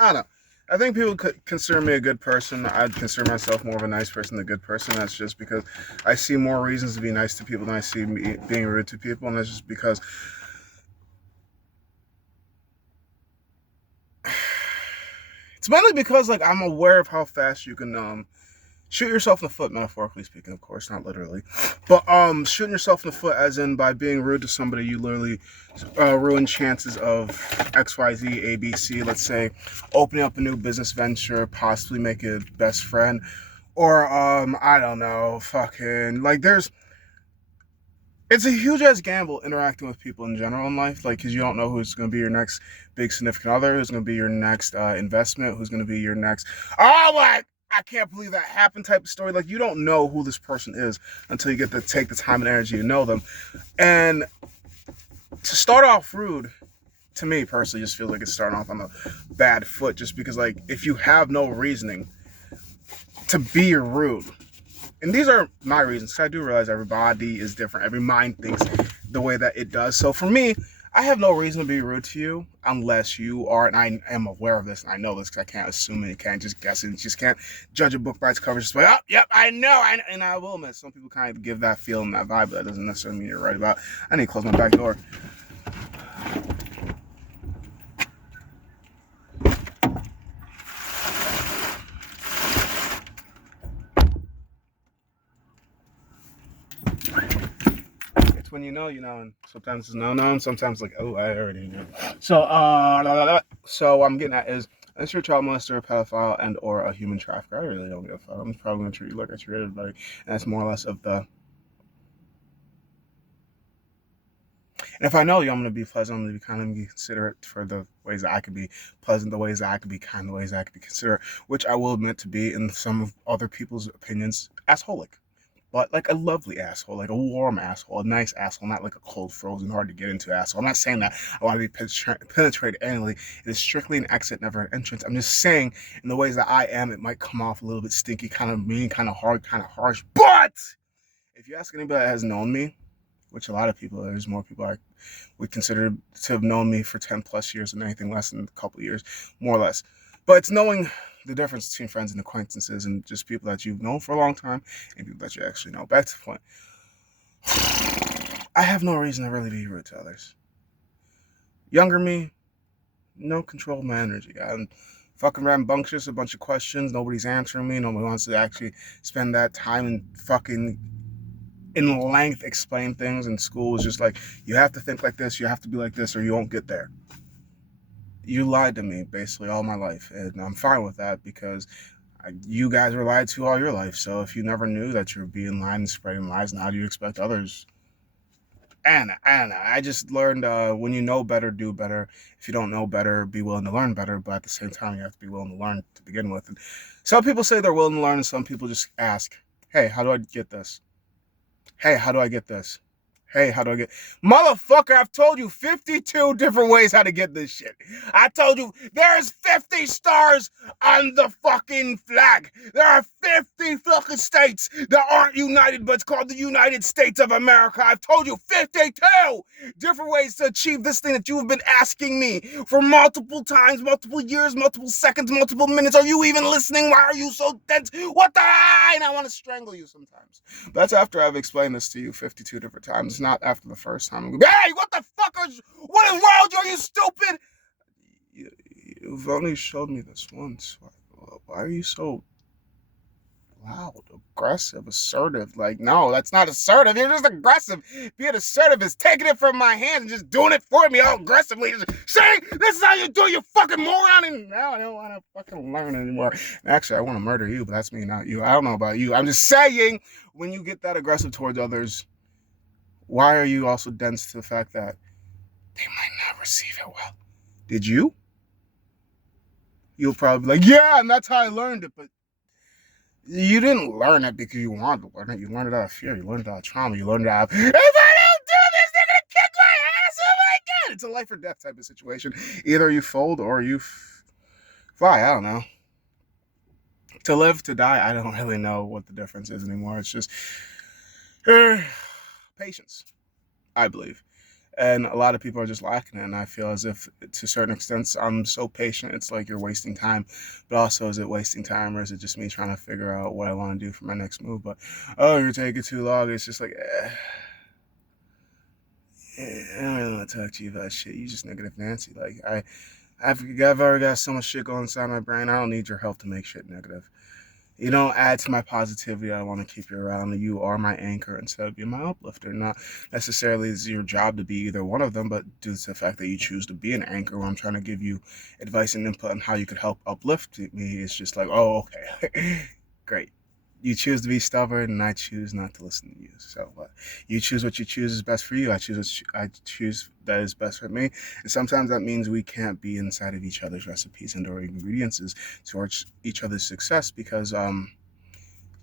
I don't know. I think people could consider me a good person. I'd consider myself more of a nice person than a good person. That's just because I see more reasons to be nice to people than I see me being rude to people, and that's just because it's mainly because like I'm aware of how fast you can shoot yourself in the foot, metaphorically speaking, of course, not literally, but shooting yourself in the foot, as in by being rude to somebody, you literally ruin chances of X, Y, Z, A, B, C. Let's say opening up a new business venture, possibly make a best friend, or I don't know, fucking like there's. It's a huge ass gamble interacting with people in general in life, like because you don't know who's going to be your next big significant other, who's going to be your next investment, who's going to be your next. Oh my! I can't believe that happened type of story. Like you don't know who this person is until you get to take the time and energy to know them. And to start off rude, to me personally, just feels like it's starting off on a bad foot. Just because like if you have no reasoning to be rude, and these are my reasons, because I do realize everybody is different. Every mind thinks the way that it does. So for me, I have no reason to be rude to you unless you are, and I am aware of this, and I know this because I can't assume it, you can't just guess it, you just can't judge a book by its cover, just like, oh, yep, I know, and I will admit, some people kind of give that feeling, that vibe, but that doesn't necessarily mean you're right about. I need to close my back door. 'Cause when you know, and sometimes it's no, and sometimes like, oh, I already know. So what I'm getting at is, unless you're a child molester, a pedophile, and or a human trafficker, I really don't give a fuck. I'm probably gonna treat you like I treat everybody, and that's more or less of the. And if I know you, I'm gonna be pleasant. I'm gonna be kind. I'm gonna be considerate for the ways that I could be pleasant, the ways that I could be kind, the ways that I could be considerate, which I will admit to be in some of other people's opinions assholic. But like a lovely asshole, like a warm asshole, a nice asshole, not like a cold, frozen, hard to get into asshole. I'm not saying that I want to be penetrated anally. It is strictly an exit, never an entrance. I'm just saying, in the ways that I am, it might come off a little bit stinky, kind of mean, kind of hard, kind of harsh. But if you ask anybody that has known me, which a lot of people, there's more people I would consider to have known me for 10 plus years than anything less than a couple of years, more or less. But it's knowing the difference between friends and acquaintances and just people that you've known for a long time and people that you actually know. Back to the point. I have no reason to really be rude to others. Younger me, no control of my energy. I'm fucking rambunctious, a bunch of questions. Nobody's answering me. Nobody wants to actually spend that time and fucking in length explain things. In school was just like, you have to think like this, you have to be like this, or you won't get there. You lied to me basically all my life, and I'm fine with that because you guys were lied to all your life. So if you never knew that you were being lied and spreading lies, now do you expect others? And I don't know. I just learned when you know better, do better. If you don't know better, be willing to learn better. But at the same time, you have to be willing to learn to begin with. And some people say they're willing to learn, and some people just ask, "Hey, how do I get this? Hey, how do I get this? Hey, how do I get... Motherfucker, I've told you 52 different ways how to get this shit. I told you there's 50 stars on the fucking flag. There are 50 fucking states that aren't united, but it's called the United States of America. I've told you 52 different ways to achieve this thing that you've been asking me for multiple times, multiple years, multiple seconds, multiple minutes. Are you even listening? Why are you so dense? What the... And I want to strangle you sometimes. That's after I've explained this to you 52 different times, not after the first time. I'm going, hey, what the fuck what is wrong with you? Are you stupid? You've only showed me this once. Why are you so loud, aggressive, assertive? Like, no, that's not assertive. You're just aggressive. Being assertive is taking it from my hand and just doing it for me all aggressively. See, this is how you do, you fucking moron. And now I don't want to fucking learn anymore. Actually, I want to murder you, but that's me, not you. I don't know about you. I'm just saying, when you get that aggressive towards others, why are you also dense to the fact that they might not receive it well? Did you? You'll probably be like, yeah, and that's how I learned it, but you didn't learn it because you wanted to learn it. You learned it out of fear. You learned it out of trauma. You learned it out of, if I don't do this, they're going to kick my ass. Oh my God. It's a life or death type of situation. Either you fold or you fly. I don't know. To live, to die, I don't really know what the difference is anymore. It's just patience, I believe. And a lot of people are just lacking it. And I feel as if, to certain extents, I'm so patient, it's like you're wasting time. But also, is it wasting time, or is it just me trying to figure out what I want to do for my next move? But, oh, you're taking too long. It's just like, I don't really want to talk to you about shit. You just negative Nancy. Like, I've already got so much shit going inside my brain. I don't need your help to make shit negative. You don't add to my positivity. I want to keep you around. You are my anchor instead of being my uplifter. Not necessarily is your job to be either one of them, but due to the fact that you choose to be an anchor where I'm trying to give you advice and input on how you could help uplift me, it's just like, oh, okay. Great. You choose to be stubborn, and I choose not to listen to you. So you choose what you choose is best for you. I choose that is best for me. And sometimes that means we can't be inside of each other's recipes and or ingredients towards each other's success, because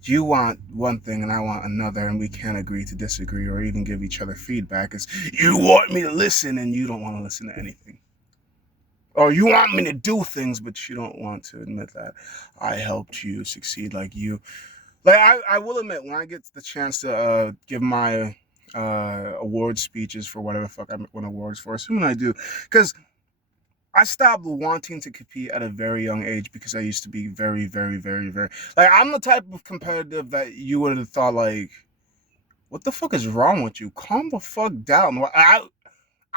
you want one thing and I want another, and we can't agree to disagree or even give each other feedback. It's you want me to listen and you don't want to listen to anything. Or you want me to do things, but you don't want to admit that I helped you succeed. I will admit, when I get the chance to give my award speeches for whatever the fuck I win awards for, assuming I do, because I stopped wanting to compete at a very young age because I used to be very, very, very, very, like, I'm the type of competitive that you would have thought, like, what the fuck is wrong with you? Calm the fuck down.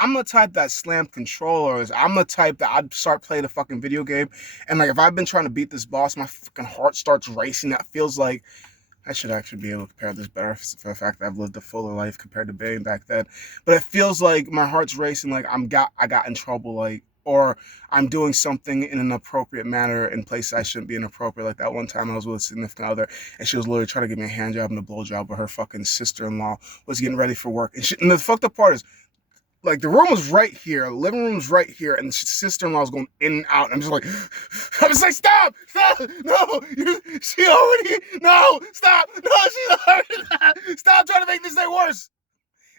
I'm the type that slammed controllers. I'm the type that I'd start playing a fucking video game, and like if I've been trying to beat this boss, my fucking heart starts racing. That feels like I should actually be able to compare this better for the fact that I've lived a fuller life compared to Bane back then. But it feels like my heart's racing, like I got in trouble, like, or I'm doing something in an appropriate manner in places I shouldn't be inappropriate. Like that one time I was with a significant other, and she was literally trying to give me a hand job and a blow job, but her fucking sister-in-law was getting ready for work. And the fucked up part is, like, the room was right here, the living room was right here, and the sister-in-law was going in and out. I'm just like, stop, no, she already, no, stop, no, she already, stop trying to make this thing worse.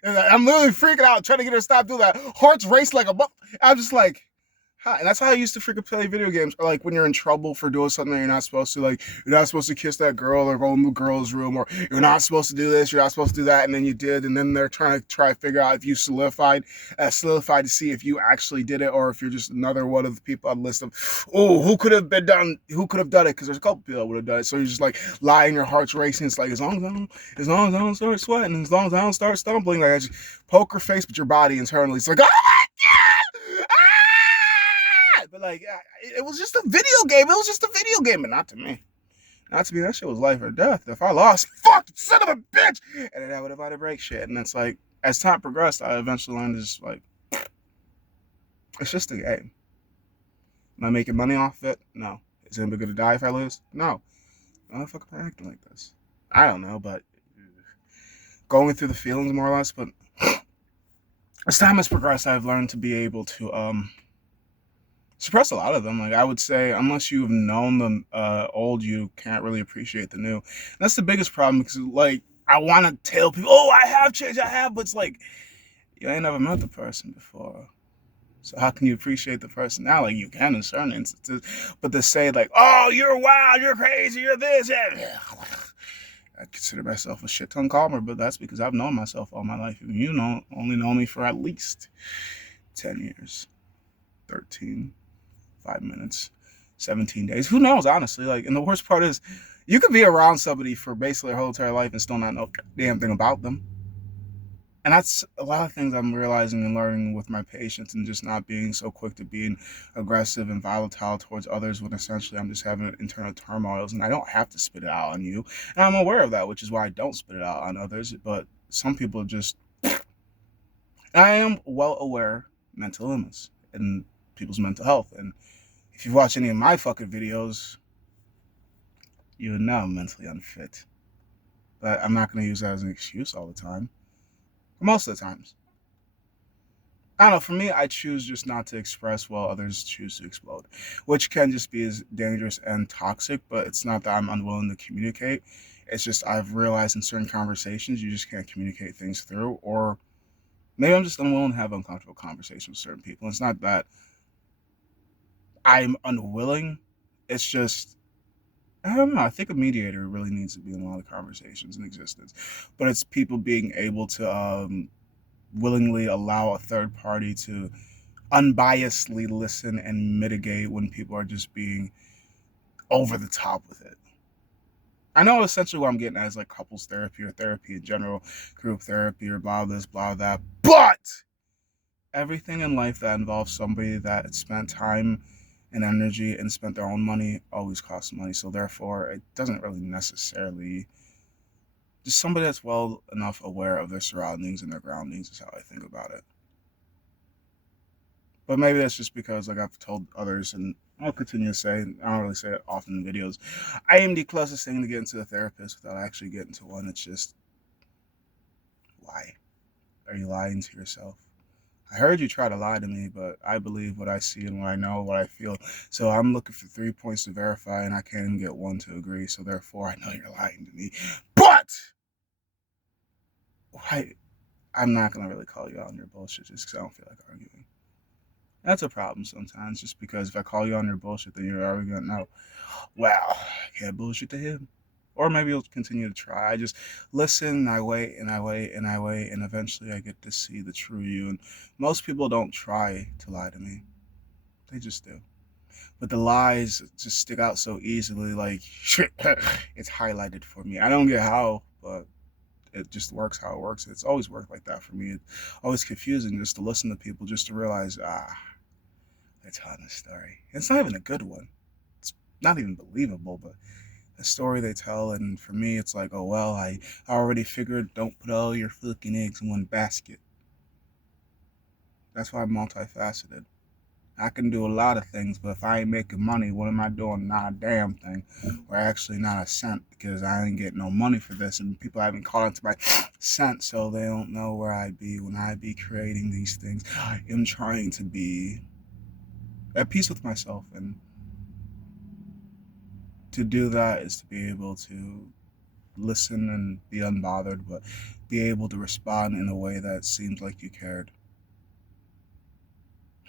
And I'm literally freaking out, trying to get her to stop doing that. Hearts race like a buck. I'm just like, hi. And that's how I used to freaking play video games. Or like when you're in trouble for doing something that you're not supposed to, like you're not supposed to kiss that girl or go in the girl's room, or you're not supposed to do this, you're not supposed to do that, and then you did, and then they're trying to figure out if you solidified to see if you actually did it, or if you're just another one of the people on the list of, oh, who could have done it, because there's a couple people that would have done it. So you're just like lying, your heart's racing. It's like, as long as I don't start sweating, as long as I don't start stumbling, like I just poker face, but your body internally, it's like, oh my god, but like, it was just a video game. It was just a video game, and not to me. Not to me. That shit was life or death. If I lost, fuck, son of a bitch, and then I would have had to break shit. And it's like, as time progressed, I eventually learned to just like, it's just a game. Am I making money off it? No. Is anybody gonna die if I lose? No. Why the fuck am I acting like this? I don't know, but going through the feelings more or less. But as time has progressed, I've learned to be able to suppress a lot of them. Like, I would say, unless you've known them old, you can't really appreciate the new. And that's the biggest problem, because like, I want to tell people, oh, I have changed, but it's like, you ain't never met the person before. So how can you appreciate the person now? Like, you can in certain instances, but to say like, oh, you're wild, you're crazy, you're this, yeah. I consider myself a shit ton calmer, but that's because I've known myself all my life. And you only know me for at least 10 years, 13, 5 minutes, 17 days. Who knows, honestly? Like, and the worst part is, you could be around somebody for basically their whole entire life and still not know a damn thing about them. And that's a lot of things I'm realizing and learning with my patience, and just not being so quick to being aggressive and volatile towards others, when essentially I'm just having internal turmoils, and I don't have to spit it out on you. And I'm aware of that, which is why I don't spit it out on others. But some people just, I am well aware mental illness and people's mental health. And if you watch any of my fucking videos, you would know I'm mentally unfit. But I'm not going to use that as an excuse all the time. Most of the times. I don't know, for me, I choose just not to express while others choose to explode, which can just be as dangerous and toxic, but it's not that I'm unwilling to communicate. It's just I've realized in certain conversations, you just can't communicate things through, or maybe I'm just unwilling to have uncomfortable conversations with certain people. It's not that I'm unwilling. It's just, I don't know. I think a mediator really needs to be in a lot of conversations in existence, but it's people being able to willingly allow a third party to unbiasedly listen and mitigate when people are just being over the top with it. I know essentially what I'm getting at is like couples therapy or therapy in general, group therapy or blah this, blah that. But everything in life that involves somebody that spent time and energy and spent their own money always costs money. So therefore, it doesn't really necessarily, just somebody that's well enough aware of their surroundings and their groundings is how I think about it. But maybe that's just because, like I've told others, and I'll continue to say, I don't really say it often in videos, I am the closest thing to getting to a therapist without actually getting to one. It's just, why? Are you lying to yourself? I heard you try to lie to me, but I believe what I see and what I know, what I feel. So I'm looking for 3 points to verify, and I can't even get one to agree. So therefore, I know you're lying to me. But why? I'm not going to really call you out on your bullshit just because I don't feel like arguing. That's a problem sometimes, just because if I call you on your bullshit, then you're already going to know, well, I can't bullshit to him. Or maybe you'll continue to try. I just listen, and I wait, and I wait, and I wait, and eventually I get to see the true you. And most people don't try to lie to me. They just do. But the lies just stick out so easily, like, it's highlighted for me. I don't get how, but it just works how it works. It's always worked like that for me. It's always confusing just to listen to people, just to realize, they're telling a story. It's not even a good one. It's not even believable, but the story they tell, and for me, it's like, oh, well, I already figured don't put all your fucking eggs in one basket. That's why I'm multifaceted. I can do a lot of things, but if I ain't making money, what am I doing? Not a damn thing. Or actually not a cent, because I ain't getting no money for this, and people haven't caught on to my cent, so they don't know where I be when I be creating these things. I am trying to be at peace with myself, and to do that is to be able to listen and be unbothered, but be able to respond in a way that seems like you cared.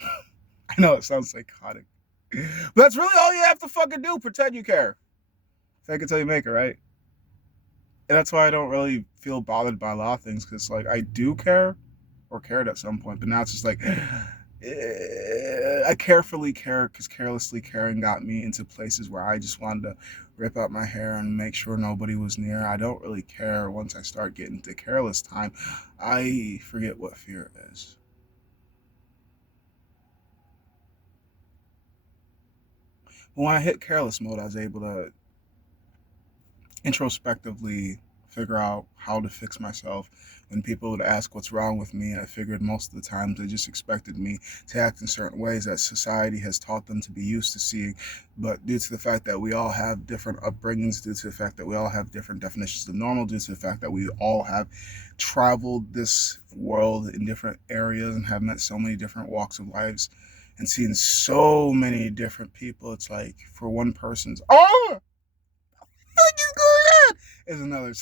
I know it sounds psychotic, but that's really all you have to fucking do. Pretend you care. Fake it till you make it, right? And that's why I don't really feel bothered by a lot of things, because like I do care or cared at some point, but now it's just like I carefully care because carelessly caring got me into places where I just wanted to rip out my hair and make sure nobody was near. I don't really care. Once I start getting to careless time, I forget what fear is. But when I hit careless mode, I was able to introspectively figure out how to fix myself. When people would ask what's wrong with me, I figured most of the times they just expected me to act in certain ways that society has taught them to be used to seeing. But due to the fact that we all have different upbringings, due to the fact that we all have different definitions of normal, due to the fact that we all have traveled this world in different areas and have met so many different walks of lives and seen so many different people, it's like for one person's, oh, what is going on? Is another.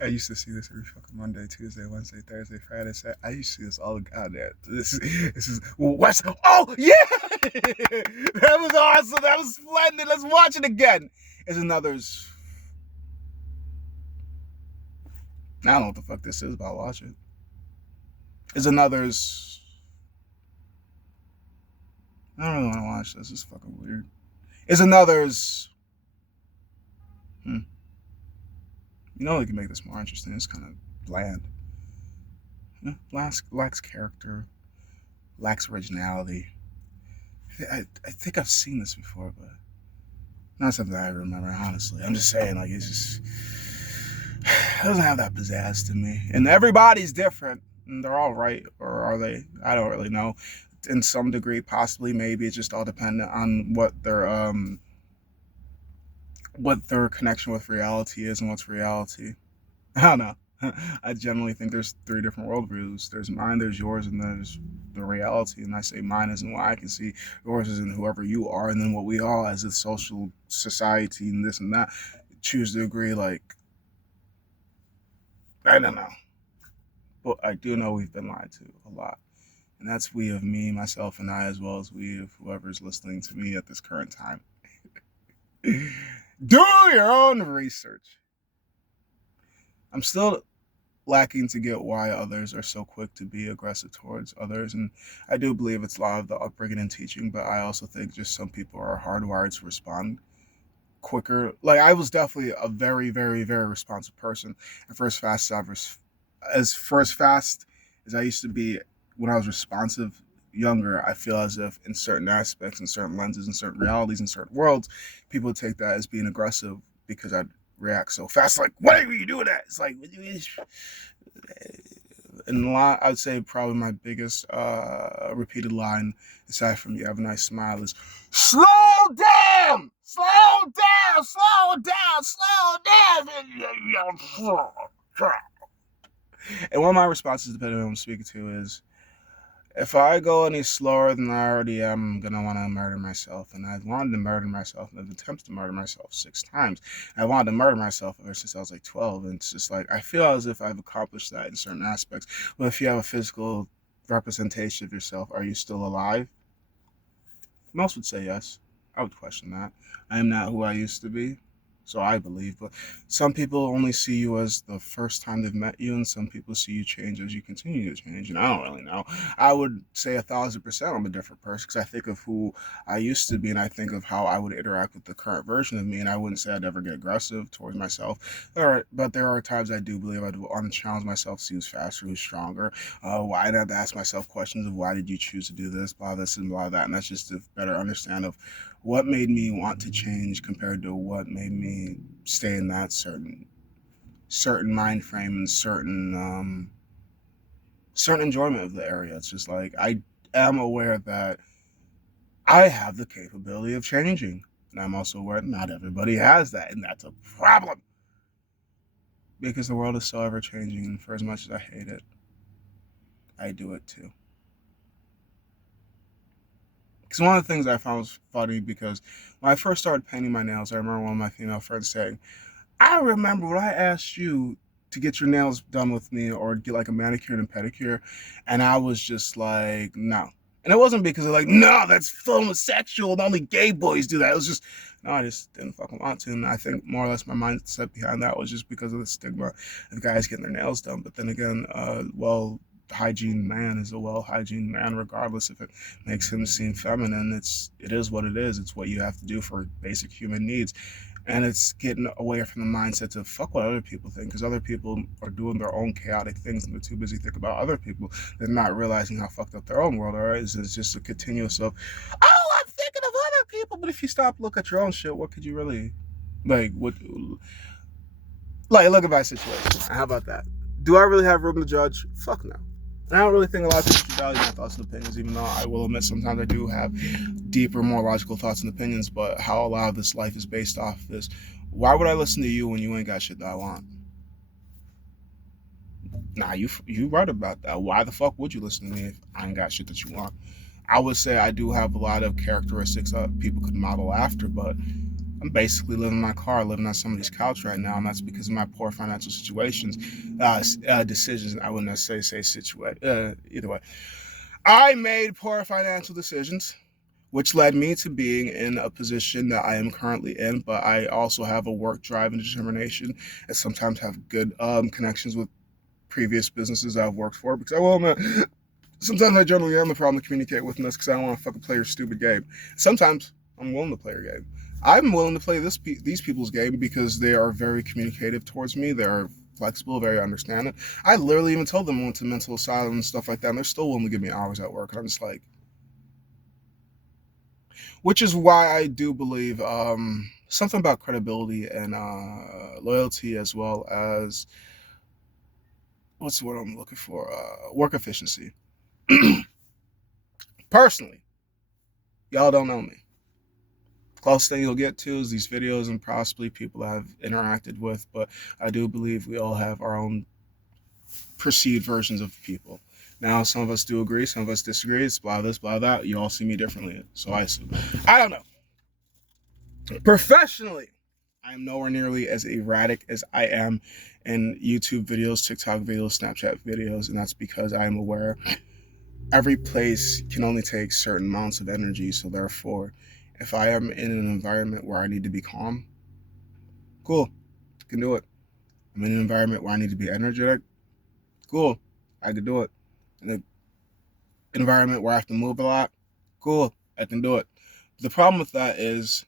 I used to see this every fucking Monday, Tuesday, Wednesday, Thursday, Friday, Saturday. I used to see this all the goddamn. This is what's. Oh yeah, that was awesome. That was splendid. Let's watch it again. Is another's. I don't know what the fuck this is, but I'll watch it. Is another's. I don't really want to watch this. It's fucking weird. Is another's. You know, they can make this more interesting. It's kind of bland. You know, lacks character, lacks originality. I think I've seen this before, but not something I remember, honestly. I'm just saying, like, it's just. It doesn't have that pizzazz to me. And everybody's different. And they're all right, or are they? I don't really know. In some degree, possibly, maybe. It's just all dependent on what their connection with reality is and what's reality. I don't know. I generally think there's 3 different worldviews. There's mine, there's yours, and there's the reality. And I say mine isn't what I can see, yours isn't whoever you are, and then what we all as a social society and this and that choose to agree. Like, I don't know. But I do know we've been lied to a lot. And that's we of me, myself, and I, as well as we of whoever's listening to me at this current time. Do your own research. I'm still lacking to get why others are so quick to be aggressive towards others. And I do believe it's a lot of the upbringing and teaching, but I also think just some people are hardwired to respond quicker. Like I was definitely a very, very, very responsive person. And for as fast as I used to be when I was responsive younger, I feel as if in certain aspects, in certain lenses, in certain realities, in certain worlds, people take that as being aggressive because I'd react so fast. Like, what are you doing that? It's like, and a lot, I would say probably my biggest repeated line, aside from "you have a nice smile," is "slow down, slow down, slow down, slow down." And one of my responses, depending on who I'm speaking to, is if I go any slower than I already am, I'm gonna want to murder myself. And I've wanted to murder myself, and I've attempted to murder myself 6 times. I wanted to murder myself ever since I was like 12, and it's just like I feel as if I've accomplished that in certain aspects. But if you have a physical representation of yourself, are you still alive? Most would say yes. I would question that. I am not who I used to be, so I believe. But some people only see you as the first time they've met you, and some people see you change as you continue to change. And I don't really know. I would say 1,000% I'm a different person because I think of who I used to be, and I think of how I would interact with the current version of me. And I wouldn't say I'd ever get aggressive towards myself. But there are times I do believe I'd want to challenge myself, see who's faster, who's stronger. Why I'd have to ask myself questions of why did you choose to do this and blah that, and that's just to better understand of what made me want to change compared to what made me stay in that certain mind frame and certain enjoyment of the area. It's just like I am aware that I have the capability of changing, and I'm also aware that not everybody has that, and that's a problem because the world is so ever changing. And for as much as I hate it, I do it too. Because one of the things I found was funny because when I first started painting my nails, I remember one of my female friends saying, I remember when I asked you to get your nails done with me or get like a manicure and a pedicure, and I was just like, no. And it wasn't because of like, no, that's homosexual and only gay boys do that. It was just, no, I just didn't fucking want to. And I think more or less my mindset behind that was just because of the stigma of guys getting their nails done. But then again, hygiene man is a well hygiene man regardless if it makes him seem feminine. It is what it is. It's what you have to do for basic human needs. And it's getting away from the mindset to fuck what other people think, because other people are doing their own chaotic things and they're too busy thinking about other people. They're not realizing how fucked up their own world is. It's just a continuous of, oh, I'm thinking of other people. But if you stop, look at your own shit, what could you really, like, what, like, look at my situation. How about that? Do I really have room to judge? Fuck no. And I don't really think a lot of people should value my thoughts and opinions, even though I will admit sometimes I do have deeper, more logical thoughts and opinions. But how a lot of this life is based off of this. Why would I listen to you when you ain't got shit that I want? Nah, you right about that. Why the fuck would you listen to me if I ain't got shit that you want? I would say I do have a lot of characteristics that people could model after, but I'm basically living in my car, living on somebody's couch right now, and that's because of my poor financial situations, decisions. I wouldn't necessarily say either way. I made poor financial decisions, which led me to being in a position that I am currently in. But I also have a work drive and determination, and sometimes have good connections with previous businesses I've worked for. Because I will admit, sometimes I generally am the problem to communicate with, and that's because I don't want to fucking play your stupid game. Sometimes I'm willing to play your game. I'm willing to play these people's game because they are very communicative towards me. They are flexible, very understanding. I literally even told them I went to mental asylum and stuff like that, and they're still willing to give me hours at work. And I'm just like, which is why I do believe something about credibility and loyalty, as well as what's the word I'm looking for? Work efficiency. Personally, y'all don't know me. Closest thing you'll get to is these videos and possibly people I've interacted with, but I do believe we all have our own perceived versions of people. Now, some of us do agree, some of us disagree. It's blah this, blah that. You all see me differently, so I assume. I don't know. Professionally, I am nowhere nearly as erratic as I am in YouTube videos, TikTok videos, Snapchat videos, and that's because I am aware every place can only take certain amounts of energy. So therefore, if I am in an environment where I need to be calm, cool, I can do it. I'm in an environment where I need to be energetic, Cool. I could do it. In an environment where I have to move a lot, cool. I can do it. The problem with that is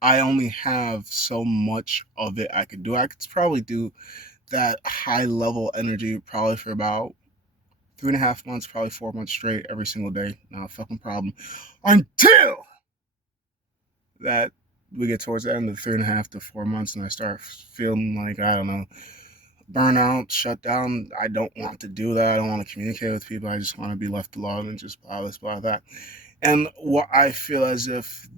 I only have so much of it I could do. I could probably do that high level energy probably for about 3.5 months, probably 4 months straight, every single day. Not a fucking problem. Until that we get towards the end of 3.5 to 4 months and I start feeling like, I don't know, burnout, shut down. I don't want to do that. I don't want to communicate with people. I just want to be left alone and just blah this, blah that. And what I feel as if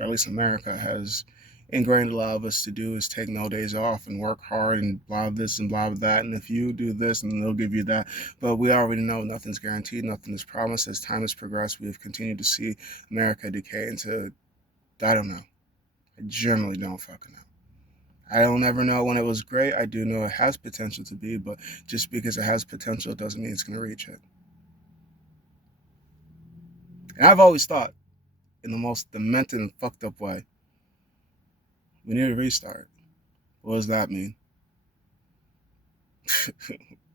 at least America has ingrained a lot of us to do is take no days off and work hard and blah this and blah that. And if you do this, and they'll give you that. But we already know nothing's guaranteed, nothing is promised. As time has progressed, we have continued to see America decay into, I don't know. I generally don't fucking know. I don't ever know when it was great. I do know it has potential to be, but just because it has potential doesn't mean it's going to reach it. And I've always thought, in the most demented and fucked up way, we need a restart. What does that mean?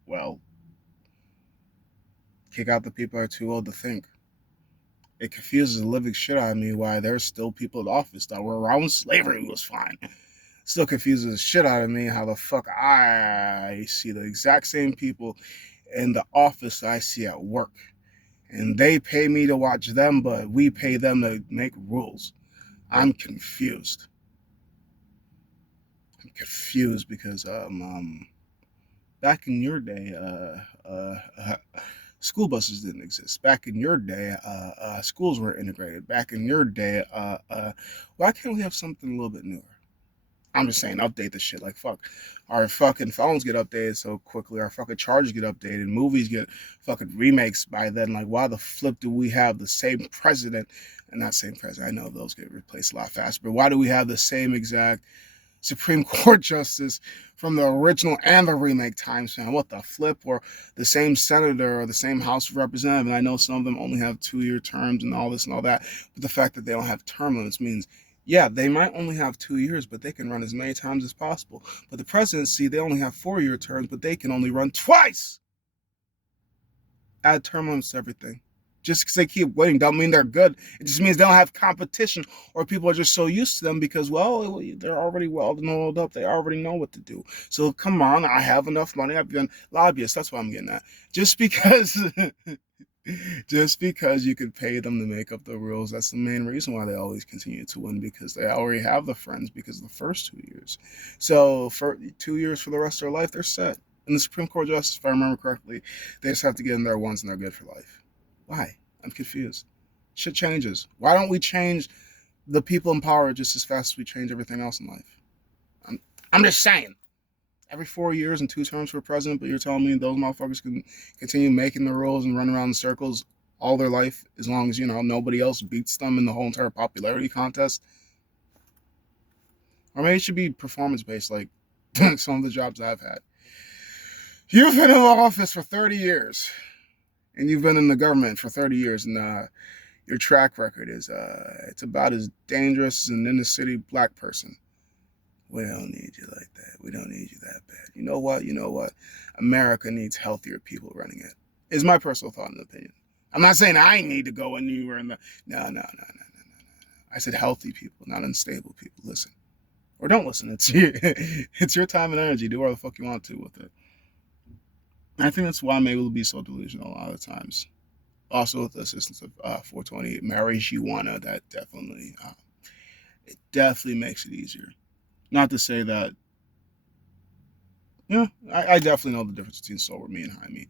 Well, kick out the people who are too old to think. It confuses the living shit out of me why there's still people in office that were around when slavery was fine. Still confuses the shit out of me how the fuck I see the exact same people in the office I see at work. And they pay me to watch them, but we pay them to make rules. I'm confused. I'm confused because back in your day, school buses didn't exist. Back in your day, schools were integrated. Back in your day, why can't we have something a little bit newer? I'm just saying, update the shit. Like, fuck. Our fucking phones get updated so quickly. Our fucking chargers get updated. Movies get fucking remakes by then. Like, why the flip do we have the same president? And not same president. I know those get replaced a lot faster. But why do we have the same exact Supreme Court justice from the original and the remake times, man? What the flip? Or the same senator or the same House of Representatives. And I know some of them only have 2-year terms and all this and all that. But the fact that they don't have term limits means, yeah, they might only have 2 years, but they can run as many times as possible. But the presidency, they only have 4-year terms, but they can only run twice. Add term limits to everything. Just because they keep waiting don't mean they're good. It just means they don't have competition, or people are just so used to them because, well, they're already well-known up. They already know what to do. So come on, I have enough money. I've been lobbyists. That's what I'm getting at. Just because you could pay them to make up the rules, that's the main reason why they always continue to win, because they already have the friends because of the first 2 years. So for 2 years for the rest of their life, they're set. And the Supreme Court justice, if I remember correctly, they just have to get in there once and they're good for life. Why? I'm confused. Shit changes. Why don't we change the people in power just as fast as we change everything else in life? I'm just saying. Every 4 years and 2 terms for president, but you're telling me those motherfuckers can continue making the rules and run around in circles all their life as long as, nobody else beats them in the whole entire popularity contest? Or maybe it should be performance-based, like some of the jobs I've had. You've been in office for 30 years, and you've been in the government for 30 years, and your track record is it's about as dangerous as an inner-city black person. We don't need you like that. We don't need you that bad. You know what? America needs healthier people running it. Is my personal thought and opinion. I'm not saying I need to go anywhere in the... No. I said healthy people, not unstable people. Listen. Or don't listen. It's your time and energy. Do whatever the fuck you want to with it. I think that's why I'm able to be so delusional a lot of times. Also with the assistance of 420 marijuana, that definitely... it definitely makes it easier. Not to say that, I definitely know the difference between sober me and high me.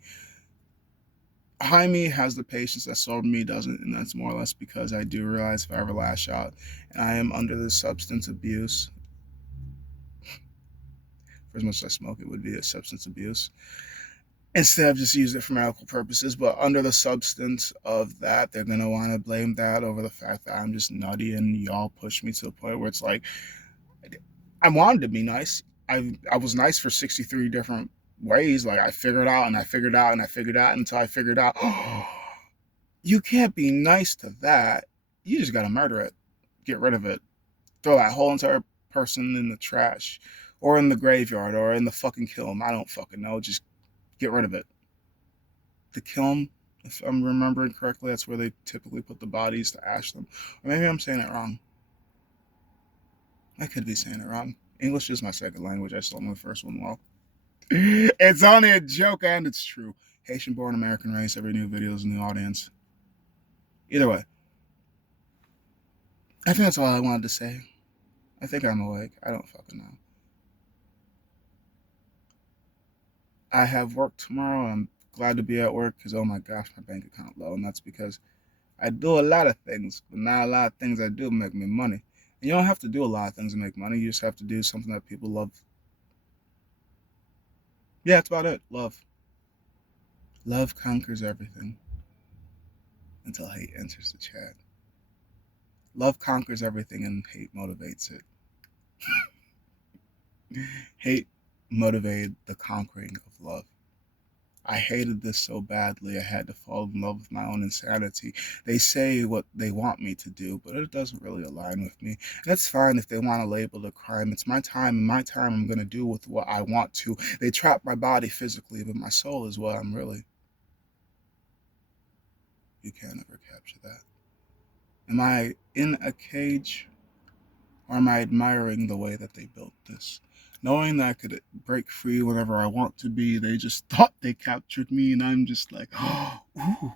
High me has the patience that sober me doesn't, and that's more or less because I do realize if I ever lash out and I am under the substance abuse, for as much as I smoke, it would be a substance abuse, instead of just use it for medical purposes. But under the substance of that, they're going to want to blame that over the fact that I'm just nutty and y'all push me to the point where it's like, I wanted to be nice. I was nice for 63 different ways. Like, I figured out and I figured out and I figured out until I figured out, you can't be nice to that. You just got to murder it. Get rid of it. Throw that whole entire person in the trash or in the graveyard or in the fucking kiln. I don't fucking know. Just get rid of it. the kiln, if I'm remembering correctly, that's where they typically put the bodies to ash them. Or maybe I'm saying it wrong. I could be saying it wrong. English is my second language. I still know the first one well. It's only a joke and it's true. Haitian born, American race. Every new video is a new audience. Either way, I think that's all I wanted to say. I think I'm awake. I don't fucking know. I have work tomorrow. I'm glad to be at work because, oh my gosh, my bank account low. And that's because I do a lot of things, but not a lot of things I do make me money. And you don't have to do a lot of things to make money. You just have to do something that people love. Yeah, that's about it. Love. Love conquers everything until hate enters the chat. Love conquers everything and hate motivates it. Hate motivated the conquering of love. I hated this so badly I had to fall in love with my own insanity. They say what they want me to do, but it doesn't really align with me. That's fine if they want to label it a crime. It's my time, and my time I'm going to do with what I want to. They trap my body physically, but my soul is what I'm really. You can't ever capture that. Am I in a cage, or am I admiring the way that they built this? Knowing that I could break free whenever I want to be, they just thought they captured me, and I'm just like, oh, ooh.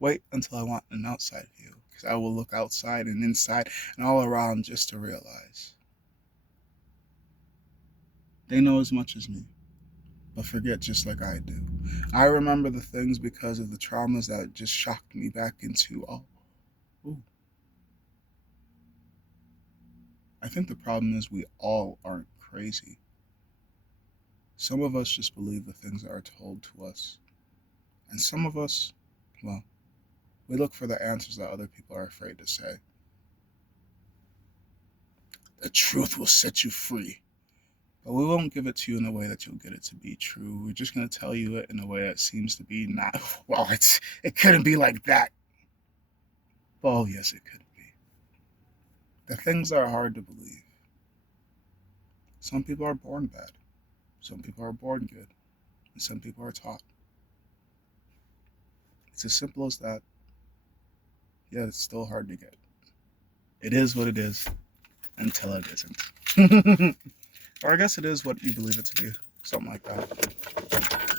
Wait until I want an outside view, because I will look outside and inside and all around just to realize they know as much as me, but forget just like I do. I remember the things because of the traumas that just shocked me back into, oh, ooh. I think the problem is we all aren't crazy. Some of us just believe the things that are told to us. And some of us, well, we look for the answers that other people are afraid to say. The truth will set you free. But we won't give it to you in a way that you'll get it to be true. We're just going to tell you it in a way that seems to be not, well, it couldn't be like that. Oh, yes, it could be. The things that are hard to believe. Some people are born bad. Some people are born good. And some people are taught. It's as simple as that. Yeah, it's still hard to get. It is what it is until it isn't. Or I guess it is what you believe it to be. Something like that.